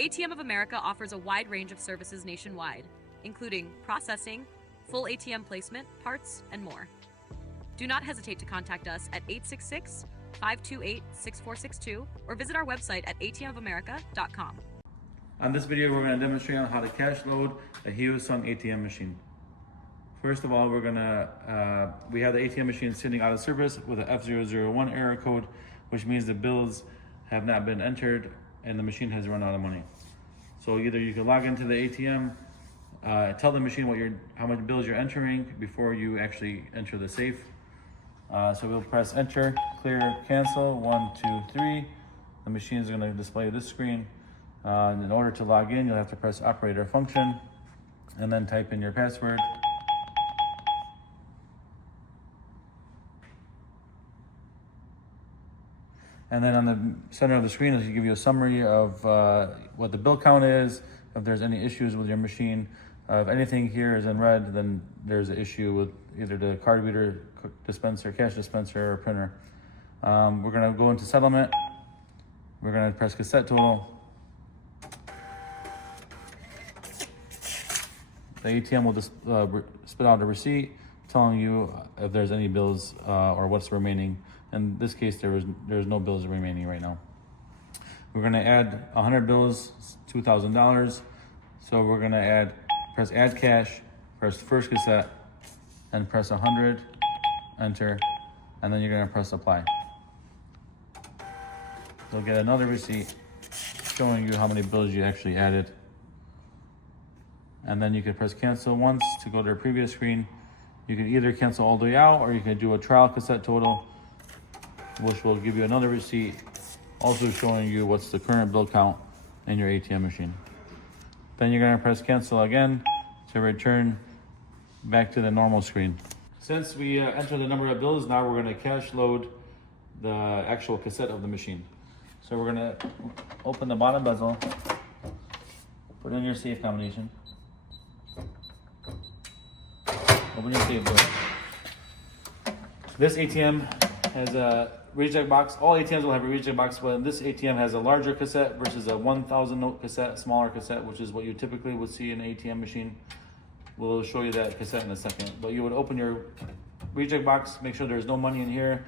ATM of America offers a wide range of services nationwide, including processing, full ATM placement, parts, and more. Do not hesitate to contact us at 866-528-6462 or visit our website at atmofamerica.com. On this video, we're going to demonstrate on how to cash load a Hyosung ATM machine. First of all, we have the ATM machine sitting out of service with an F001 error code, which means the bills have not been entered and the machine has run out of money. So either you can log into the ATM, tell the machine how much bills you're entering before you actually enter the safe. So we'll press enter, clear, cancel, 1, 2, 3. The machine is going to display this screen. In order to log in, you'll have to press operator function and then type in your password. And then on the center of the screen, it'll give you a summary of what the bill count is, if there's any issues with your machine. If anything here is in red, then there's an issue with either the card reader dispenser, cash dispenser, or printer. We're gonna go into settlement. We're gonna press cassette total. The ATM will just spit out a receipt telling you if there's any bills or what's remaining. In this case, there's no bills remaining right now. We're gonna add 100 bills, $2,000. So we're gonna press add cash, press first cassette, and press 100, enter, and then you're gonna press apply. You'll get another receipt showing you how many bills you actually added. And then you can press cancel once to go to the previous screen. You can either cancel all the way out or you can do a trial cassette total, which will give you another receipt, also showing you what's the current bill count in your ATM machine. Then you're gonna press cancel again to return back to the normal screen. Since we entered the number of bills, now we're gonna cash load the actual cassette of the machine. So we're gonna open the bottom bezel, put in your safe combination, open your safe door. This ATM has a reject box. All ATMs will have a reject box, but this ATM has a larger cassette versus a 1,000 note cassette, smaller cassette, which is what you typically would see in an ATM machine. We'll show you that cassette in a second. But you would open your reject box, make sure there's no money in here.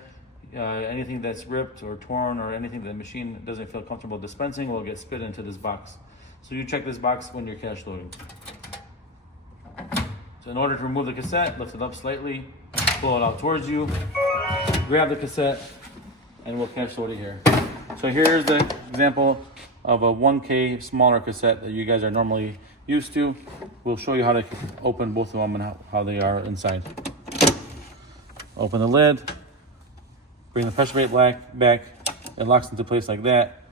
Anything that's ripped or torn or anything that the machine doesn't feel comfortable dispensing will get spit into this box. So you check this box when you're cash loading. So in order to remove the cassette, lift it up slightly, pull it out towards you, grab the cassette, and we'll cash load it here. So here's the example of a 1K smaller cassette that you guys are normally used to. We'll show you how to open both of them and how they are inside. Open the lid, bring the pressure plate back, it locks into place like that.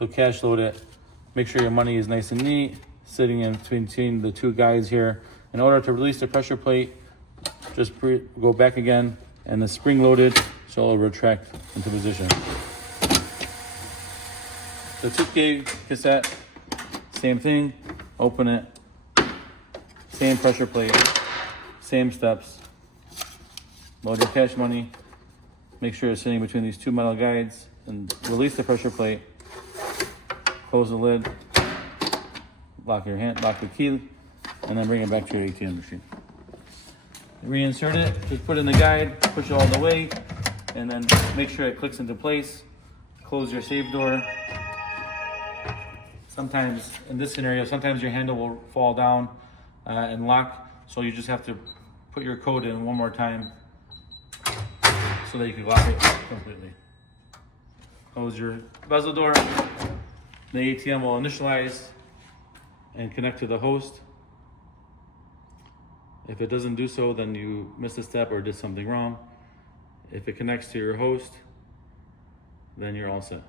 We'll cash load it. Make sure your money is nice and neat, sitting in between the two guides here. In order to release the pressure plate, just go back again, and the spring loaded, so it'll retract into position. The 2K cassette, same thing, open it, same pressure plate, same steps, load your cash money, make sure it's sitting between these two metal guides, and release the pressure plate, close the lid, lock the key, and then bring it back to your ATM machine. Reinsert it, just put it in the guide, push it all the way, and then make sure it clicks into place. Close your safe door. Sometimes, in this scenario, sometimes your handle will fall down and lock, so you just have to put your code in one more time so that you can lock it completely. Close your bezel door. The ATM will initialize and connect to the host. If it doesn't do so, then you missed a step or did something wrong. If it connects to your host, then you're all set.